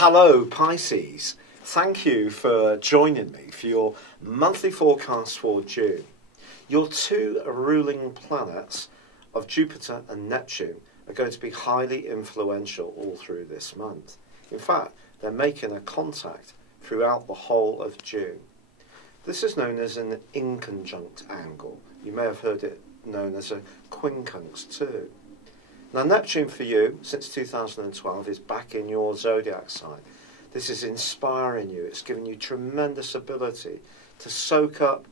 Hello Pisces, thank you for joining me for your monthly forecast for June. Your two ruling planets of Jupiter and Neptune are going to be highly influential all through this month. In fact, they're making a contact throughout the whole of June. This is known as an inconjunct angle. You may have heard it known as a quincunx too. Now Neptune for you, since 2012, is back in your zodiac sign. This is inspiring you. It's giving you tremendous ability to soak up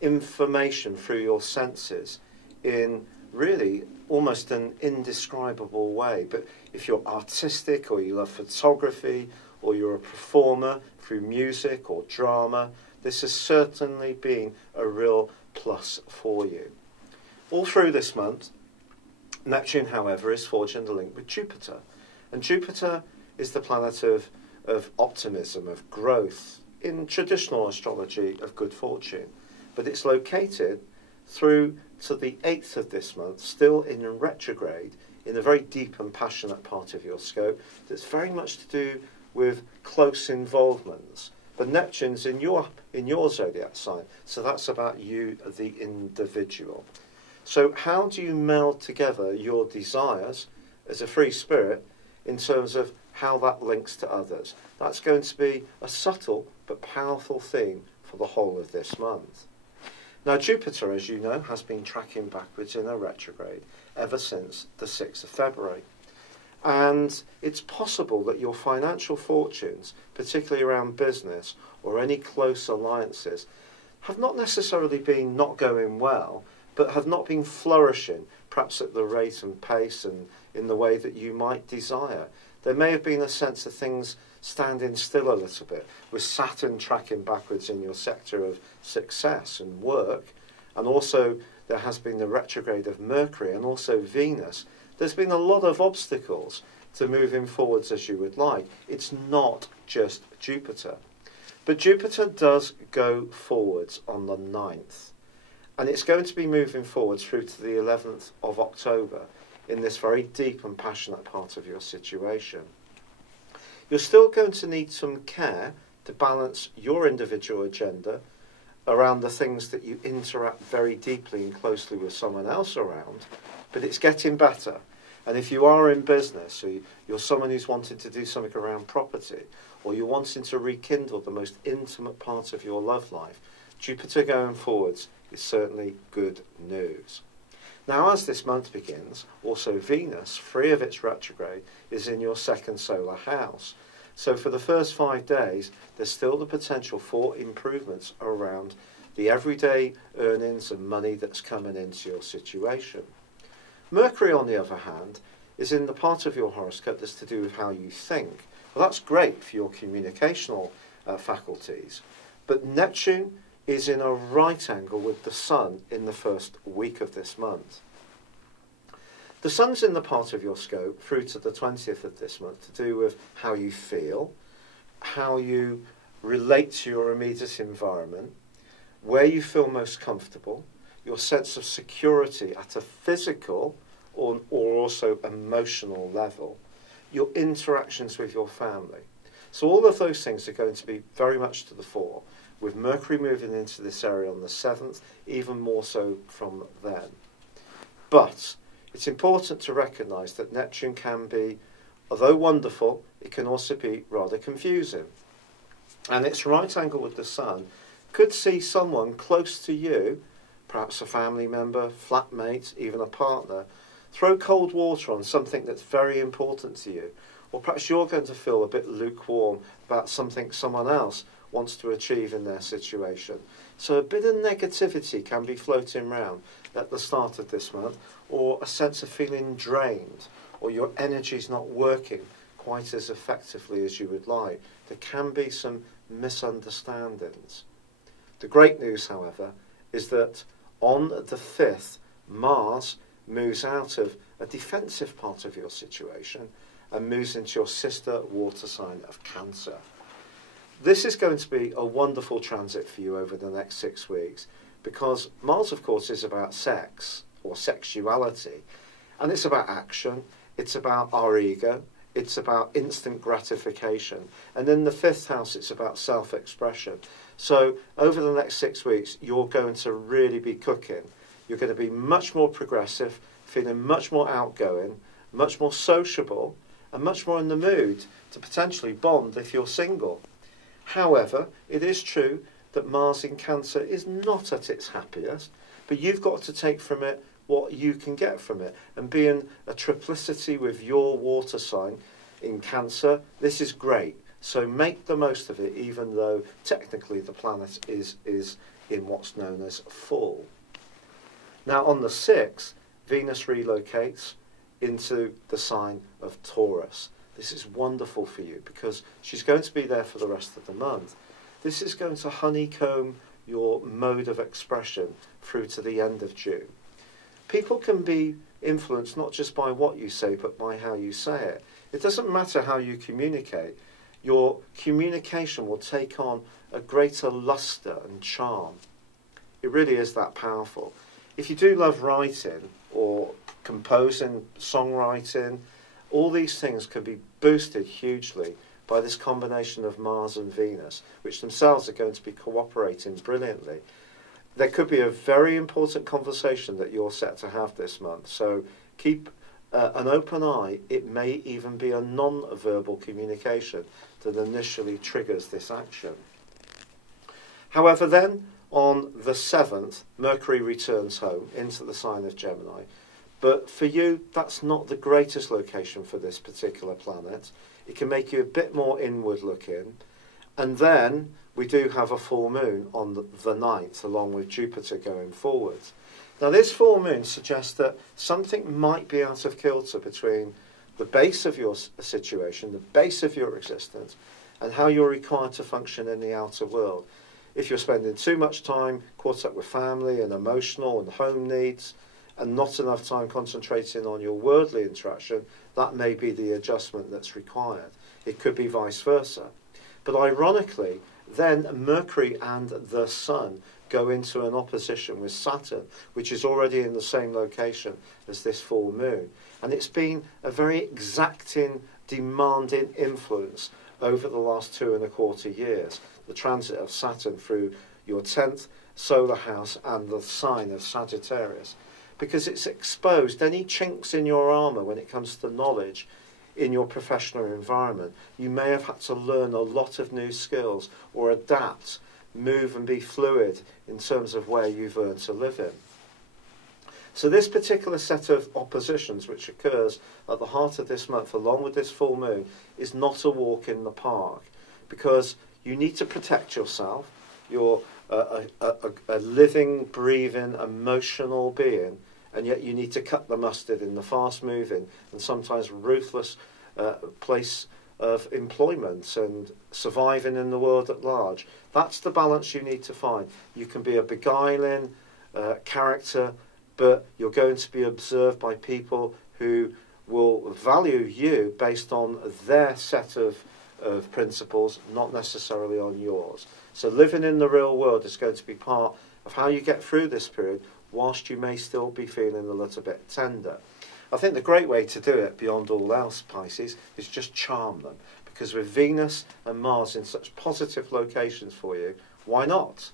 information through your senses in really almost an indescribable way. But if you're artistic or you love photography or you're a performer through music or drama, this has certainly been a real plus for you. All through this month, Neptune, however, is forging the link with Jupiter. And Jupiter is the planet of optimism, of growth, in traditional astrology, of good fortune. But it's located through to the 8th of this month, still in retrograde, in a very deep and passionate part of your scope that's very much to do with close involvements. But Neptune's in your zodiac sign, so that's about you, the individual. So how do you meld together your desires as a free spirit in terms of how that links to others? That's going to be a subtle but powerful theme for the whole of this month. Now Jupiter, as you know, has been tracking backwards in a retrograde ever since the 6th of February. And it's possible that your financial fortunes, particularly around business or any close alliances, have not necessarily been not going well, but have not been flourishing, perhaps at the rate and pace and in the way that you might desire. There may have been a sense of things standing still a little bit, with Saturn tracking backwards in your sector of success and work, and also there has been the retrograde of Mercury and also Venus. There's been a lot of obstacles to moving forwards as you would like. It's not just Jupiter. But Jupiter does go forwards on the 9th. And it's going to be moving forward through to the 11th of October in this very deep and passionate part of your situation. You're still going to need some care to balance your individual agenda around the things that you interact very deeply and closely with someone else around, but it's getting better. And if you are in business, or you're someone who's wanting to do something around property, or you're wanting to rekindle the most intimate part of your love life, Jupiter going forwards is certainly good news. Now, as this month begins, also Venus, free of its retrograde, is in your second solar house. So for the first 5 days, there's still the potential for improvements around the everyday earnings and money that's coming into your situation. Mercury, on the other hand, is in the part of your horoscope that's to do with how you think. Well, that's great for your communicational faculties. But Neptune is in a right angle with the Sun in the first week of this month. The Sun's in the part of your scope through to the 20th of this month to do with how you feel, how you relate to your immediate environment, where you feel most comfortable, your sense of security at a physical or also emotional level, your interactions with your family. So all of those things are going to be very much to the fore, with Mercury moving into this area on the 7th, even more so from then. But it's important to recognise that Neptune can be, although wonderful, it can also be rather confusing. And its right angle with the Sun could see someone close to you, perhaps a family member, flatmate, even a partner, throw cold water on something that's very important to you. Or perhaps you're going to feel a bit lukewarm about something someone else wants to achieve in their situation. So a bit of negativity can be floating around at the start of this month, or a sense of feeling drained, or your energy's not working quite as effectively as you would like. There can be some misunderstandings. The great news, however, is that on the 5th, Mars moves out of a defensive part of your situation and moves into your sister water sign of Cancer. This is going to be a wonderful transit for you over the next 6 weeks, because Mars, of course, is about sex or sexuality, and it's about action, it's about our ego, it's about instant gratification. And in the 5th house, it's about self-expression. So over the next 6 weeks, you're going to really be cooking. You're going to be much more progressive, feeling much more outgoing, much more sociable, and much more in the mood to potentially bond if you're single. However, it is true that Mars in Cancer is not at its happiest, but you've got to take from it what you can get from it. And being a triplicity with your water sign in Cancer, this is great. So make the most of it, even though technically the planet is in what's known as full. Now on the 6th, Venus relocates into the sign of Taurus. This is wonderful for you because she's going to be there for the rest of the month. This is going to honeycomb your mode of expression through to the end of June. People can be influenced not just by what you say, but by how you say it. It doesn't matter how you communicate. Your communication will take on a greater luster and charm. It really is that powerful. If you do love writing or composing, songwriting, all these things can be boosted hugely by this combination of Mars and Venus, which themselves are going to be cooperating brilliantly. There could be a very important conversation that you're set to have this month, so keep an open eye. It may even be a non-verbal communication that initially triggers this action. However, then, on the 7th, Mercury returns home into the sign of Gemini. But for you, that's not the greatest location for this particular planet. It can make you a bit more inward looking. And then we do have a full moon on the 9th, along with Jupiter going forwards. Now this full moon suggests that something might be out of kilter between the base of your situation, the base of your existence, and how you're required to function in the outer world. If you're spending too much time caught up with family and emotional and home needs, and not enough time concentrating on your worldly interaction, that may be the adjustment that's required. It could be vice versa. But ironically, then Mercury and the Sun go into an opposition with Saturn, which is already in the same location as this full moon. And it's been a very exacting, demanding influence over the last 2.25 years. The transit of Saturn through your 10th solar house and the sign of Sagittarius. Because it's exposed any chinks in your armour when it comes to knowledge in your professional environment. You may have had to learn a lot of new skills or adapt, move and be fluid in terms of where you've earned a living. So this particular set of oppositions which occurs at the heart of this month along with this full moon is not a walk in the park, because you need to protect yourself. You're a living, breathing, emotional being, and yet you need to cut the mustard in the fast-moving and sometimes ruthless place of employment and surviving in the world at large. That's the balance you need to find. You can be a beguiling character, but you're going to be observed by people who will value you based on their set of principles, not necessarily on yours. So living in the real world is going to be part of how you get through this period, whilst you may still be feeling a little bit tender. I think the great way to do it, beyond all else, Pisces, is just charm them. Because with Venus and Mars in such positive locations for you, why not?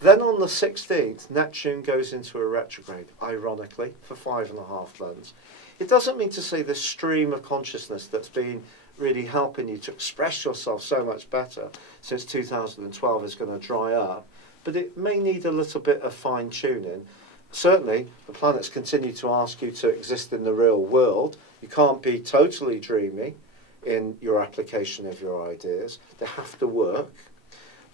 Then on the 16th, Neptune goes into a retrograde, ironically, for 5.5 months. It doesn't mean to say this stream of consciousness that's been really helping you to express yourself so much better since 2012 is going to dry up, but it may need a little bit of fine-tuning. Certainly, the planets continue to ask you to exist in the real world. You can't be totally dreamy in your application of your ideas. They have to work.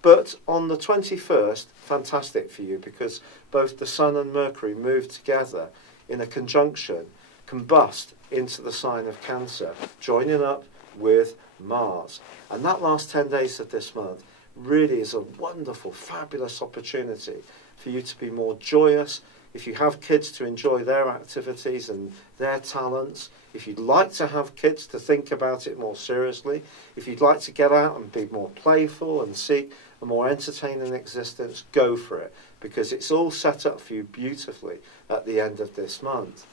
But on the 21st, fantastic for you, because both the Sun and Mercury move together in a conjunction, combust into the sign of Cancer, joining up with Mars. And that last 10 days of this month really is a wonderful, fabulous opportunity for you to be more joyous. If you have kids, to enjoy their activities and their talents. If you'd like to have kids, to think about it more seriously. If you'd like to get out and be more playful and seek a more entertaining existence, go for it, because it's all set up for you beautifully at the end of this month.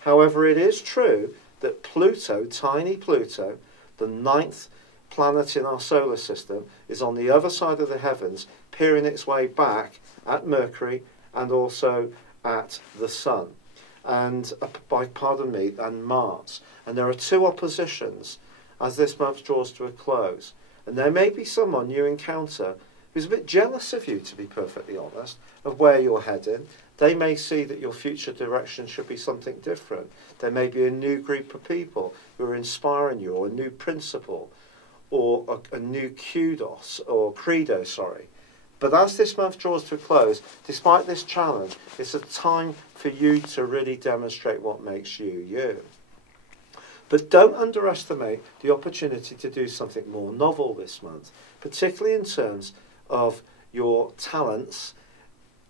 However, it is true that Pluto, tiny Pluto, the ninth planet in our solar system, is on the other side of the heavens, peering its way back at Mercury and also at the Sun, and and Mars. And there are two oppositions as this month draws to a close. And there may be someone you encounter who's a bit jealous of you, to be perfectly honest, of where you're heading. They may see that your future direction should be something different. There may be a new group of people who are inspiring you, or a new principle, or a new credo. But as this month draws to a close, despite this challenge, it's a time for you to really demonstrate what makes you you. But don't underestimate the opportunity to do something more novel this month, particularly in terms of your talents,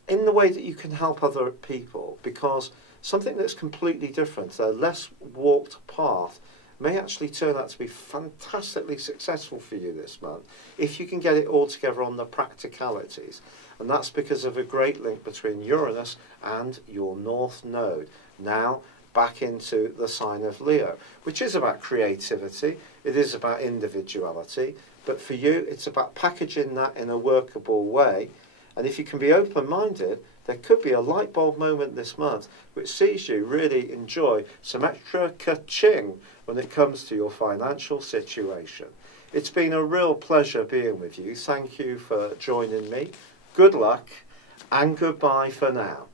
in the way that you can help other people, because something that's completely different, a less walked path, may actually turn out to be fantastically successful for you this month, if you can get it all together on the practicalities. And that's because of a great link between Uranus and your North Node, now back into the sign of Leo, which is about creativity, it is about individuality, but for you it's about packaging that in a workable way. And if you can be open-minded, there could be a light bulb moment this month which sees you really enjoy some extra ka-ching when it comes to your financial situation. It's been a real pleasure being with you. Thank you for joining me. Good luck and goodbye for now.